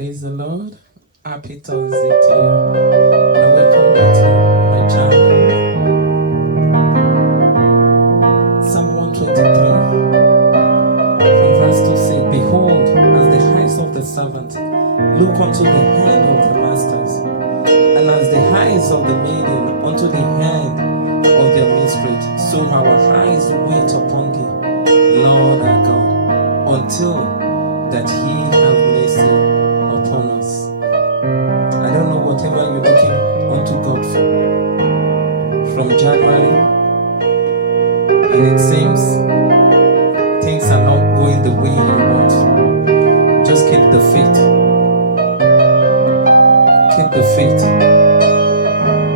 Praise the Lord. Happy Thursday to you. And welcome back to my channel. Psalm 123 from verse 2 say, Behold, as the eyes of the servant look unto the hand of the masters, and as the eyes of the maiden unto the hand of their mistress, so our eyes wait upon thee, Lord our God, until that he have mercy upon us. I don't know whatever you're looking unto God for from January, and it seems things are not going the way you want. Just keep the faith. Keep the faith.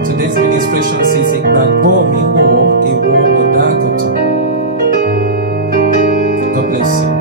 Today's ministration says, "Ìgbàgbọ́ mi wọ̀ ìwọ ọ̀dọ́ àgùntàn." God bless you.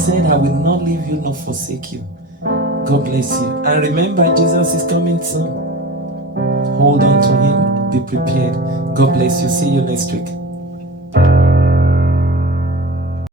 said, I will not leave you nor forsake you. God bless you. And remember, Jesus is coming soon. Hold on to him. Be prepared. God bless you. See you next week.